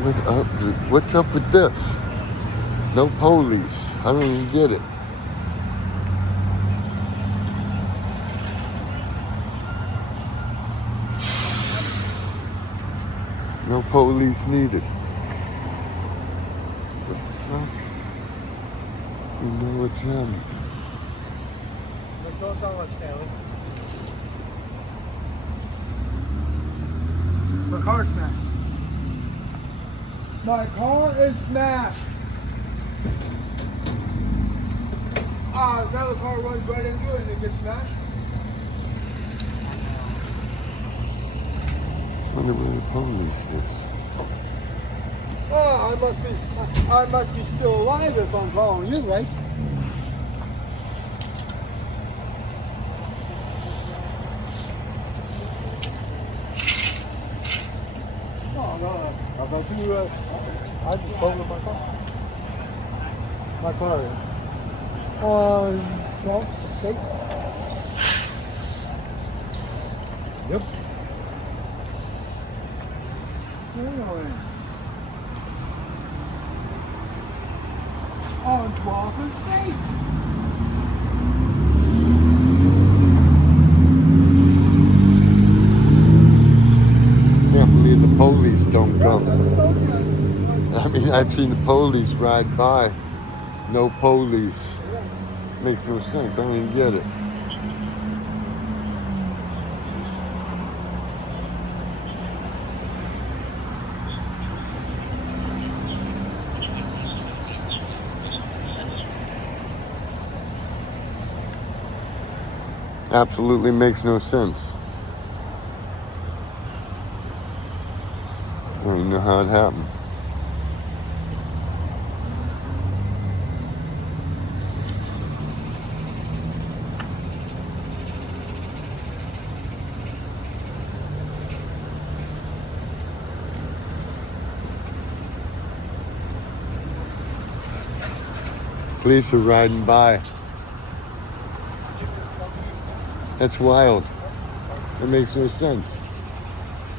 What's up with this? No police. I don't even get it. No police needed. The fuck? You know what's happening. What's all sound like, Stanley? My car's smashed. My car is smashed. Another car runs right into it and it gets smashed. I wonder where the police is. Oh, I must be still alive if I'm calling you, right? Oh, no. How about you? I just totaled my car. My car. No, okay. Yep. Anyway. On 12th and State. Can't believe the police don't come. I mean, I've seen the police ride by. No police. Makes no sense. I don't even get it. Absolutely makes no sense. I don't even know how it happened. Police are riding by. That's wild. It makes no sense.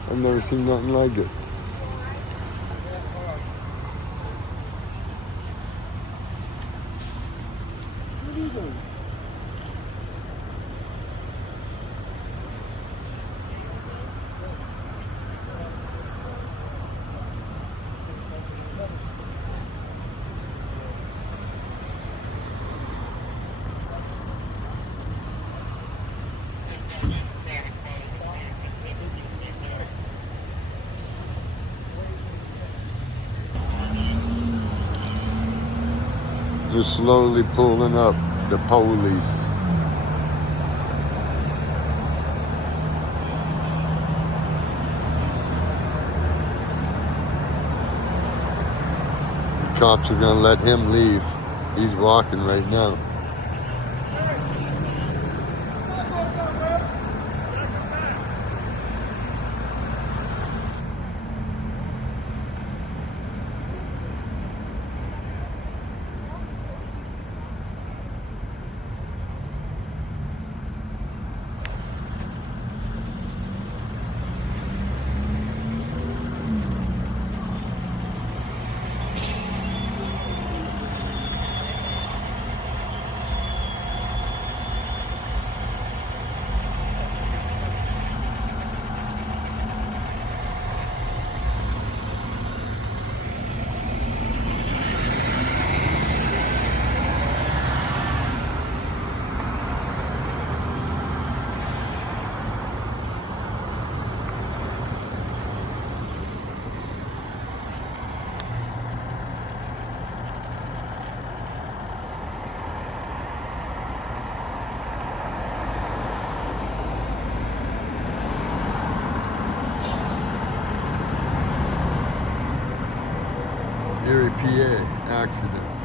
I've never seen nothing like it. What are you doing? They're slowly pulling up the police. The cops are gonna let him leave. He's walking right now. Erie, PA, accident.